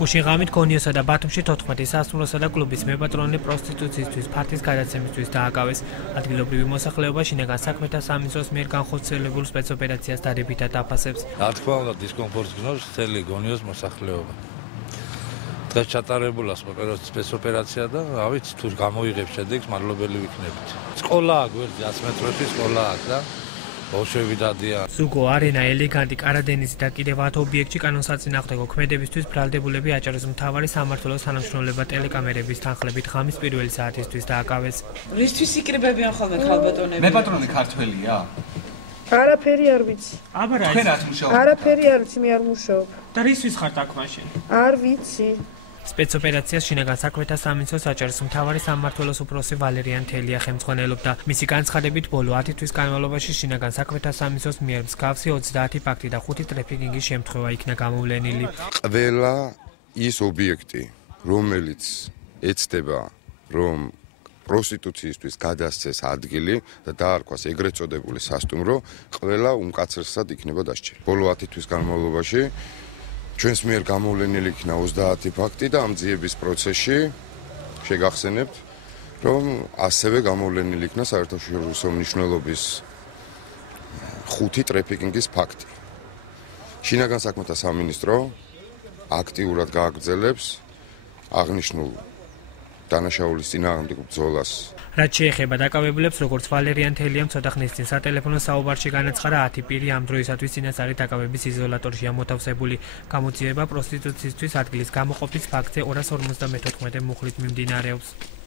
უშინღამით გონიოსა და ბათუმში 14 სასტუმროსა და კლუბის მეპატრონე პროსტიტუციისთვის ფართის გადაცემისთვის დააკავეს. ადგილობრივი მოსახლეობა შინაგან საქმეთა სამინისტროს მიერ განხორციელებულ სპეცოპერაციას დადებითად აფასებს. რა თქმა უნდა, დისკომფორტს გნობს მთელი გონიოს მოსახლეობა. დღეს ჩატარებულა სპეცოპერაცია და რა ვიცი, თუ გამოიღებს შედეგს, მადლობელი ვიქნებით. სკოლაა გვერდზე 100 მეტრებში სკოლა აქვს და ბავშვები დადიან. ზუგო, არენა, ელეგანტი, კარადენიზი და კიდევ 10 ობიექტში კანონსაწინააღმდეგო ქმედებისთვის ბრალდებულები აჭარის მთავარი სამმართველოს თანამშრომლობა ტელეკამერების თანხლებით ღამის პირველი საათისთვის დააკავეს. რისთვის იკრიბებიან ხოლმე ქალბატონები? მეპატრონე ქართველია? არაფერი არ ვიცი. აბა რა თქვენ რას მუშაობთ? არაფერი არ ვიცი, მე არ მუშაობ. და რისთვის ხართ აქ მაშინ? არ ვიცი. სპეცოპერაციას შინაგან საქმეთა სამინისტროს აჭარის მთავარი სამმართველოს უფროსი ვალერიან თელია ხელმძღვანელობდა. მისი განცხადებით, ბოლო 10 თვის განმავლობაში შინაგან საქმეთა სამინისტროს მიერ მსგავსი 30 ფაქტი და 5 ტრაფიკინგის შემთხვევა იქნა გამოვლენილი. ყველა ის ობიექტი, რომელიც ეცდება, რომ პროსტიტუციისთვის გადასცეს ადგილი და დაარქვას ეგრეთ წოდებული სასტუმრო, ყველა უმკაცრესად იქნება დასჯილი. ბოლო 10 თვის განმავლობაში ჩვენს მიერ გამოვლენილი იქნა 30 ფაქტი და ამ ძიების პროცესში შეგახსენებთ, რომ ასევე გამოვლენილი იქნა საერთაშორისო მნიშვნელობის 5 ტრაფიკინგის ფაქტი. შინაგან საქმეთა სამინისტრო აქტიურად გააგრძელებს აღნიშნულ დანაშაულის წინააღმდეგ ბრძოლას. რაც შეეხება დაკავებულებს, როგორც ვალერიან თელიამ ცოტა ხნის წინ სატელეფონო საუბარში განაცხადა 10 პირი ამ დროისათვის წინასწარი დაკავების იზოლატორშია მოთავსებული. გამოძიება პროსტიტუციისთვის ადგილის გამოყოფის ფაქტზე 254 მუხლით მიმდინარეობს.